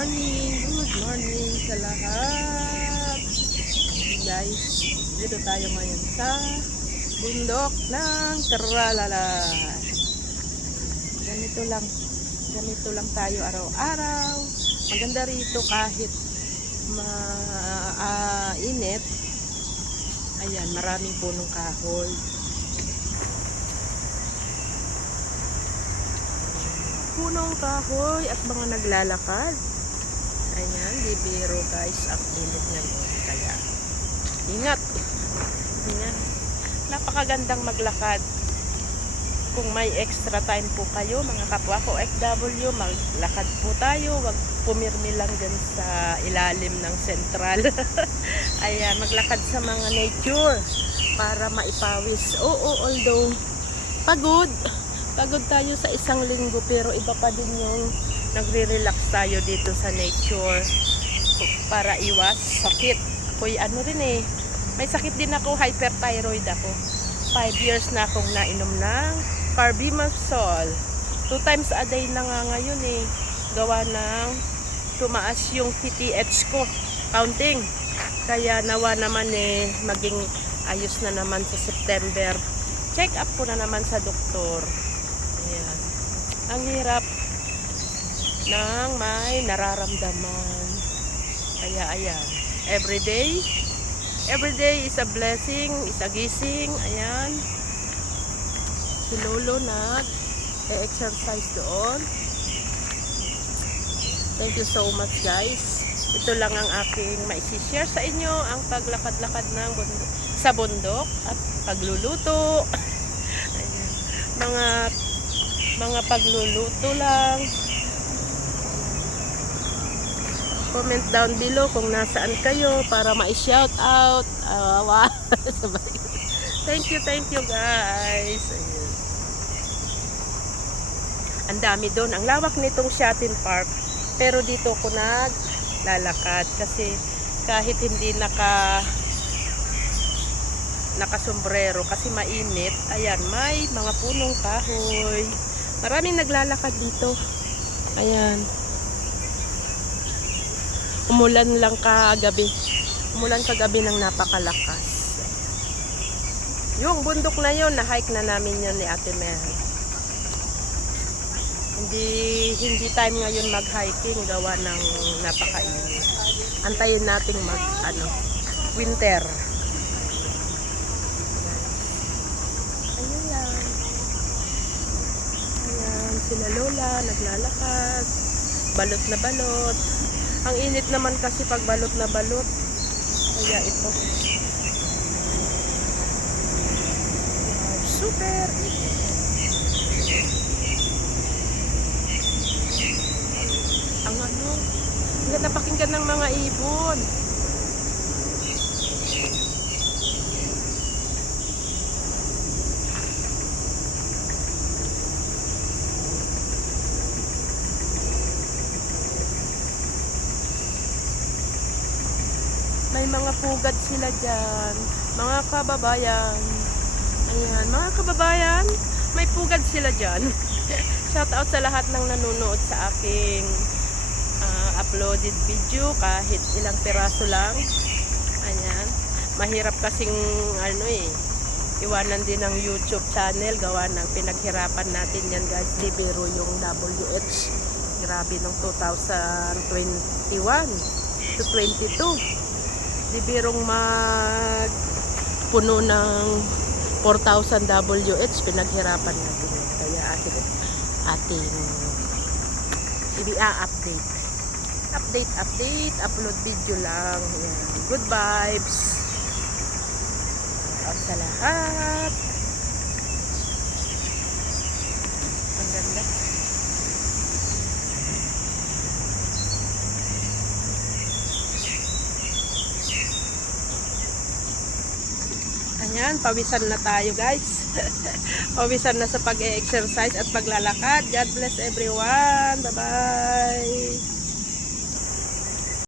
Good morning sa lahat. Guys, dito tayo ngayon sa bundok ng Tralala. Ganito lang tayo araw-araw. Maganda rito kahit mainit. Ayan, maraming punong kahoy. Punong kahoy at mga naglalakad. Ayan, di biro guys, ang init ngayon. Kaya, ingat. Ayan. Napakagandang maglakad. Kung may extra time po kayo, mga kapwa ko FW, maglakad po tayo. Wag pumirmi lang dyan sa ilalim ng sentral. Ayan, maglakad sa mga nature para maipawis. Oo, although pagod tayo sa isang linggo, pero iba pa din yung nagre-relax tayo dito sa nature para iwas sakit. Ako'y ano rin may sakit din ako, hyperthyroid ako. 5 years na akong nainom ng carbimazole. 2 times a day na nga ngayon gawa ng tumaas yung TTH ko, counting. Kaya nawa naman maging ayos na naman sa September. Check up ko na naman sa doktor. Ayan. Ang hirap nang may nararamdaman. Kaya ayan, everyday is a blessing, is a gising. Ayan, si Lolo nag-exercise doon. Thank you so much guys. Ito lang ang aking mai-share sa inyo, ang paglakad-lakad ng sa bundok at pagluluto. Ayan. Mga pagluluto lang. Comment down below kung nasaan kayo para ma-shout out. Thank you guys. Ayan. Ang dami doon. Ang lawak nitong Shatin Park. Pero dito ko naglalakad kasi kahit hindi nakasombrero kasi mainit. Ayan, may mga punong kahoy. Maraming naglalakad dito. Ayan. Umulan kagabi ng napakalakas. Yung bundok na yun, na-hike na namin yun ni Ate Mel. Hindi time ngayon mag-hiking gawa ng napakainit. Antayin nating winter. Ayan, sila Lola naglalakad. Balot na balot. Ang init naman kasi pag balot na balot. Kaya ito. Wow, super init. Ang ganda pakinggan ng mga ibon. May mga pugad sila dyan, mga kababayan. Ayan, mga kababayan, may pugad sila dyan. Shout out sa lahat ng nanonood sa aking uploaded video, kahit ilang piraso lang. Ayan, mahirap kasing iwanan din ng YouTube channel gawa ng pinaghirapan natin yan guys. Di biro yung WH, grabe nung 2021 to 22. Di birong magpuno ng 4,000 WH, pinaghirapan natin yun. Kaya ating update, upload video lang. Ayan. Good vibes sa lahat. Ang ganda. Ayan, pawisan na tayo guys. Pawisan na sa pag-e-exercise at paglalakad. God bless everyone. Bye-bye.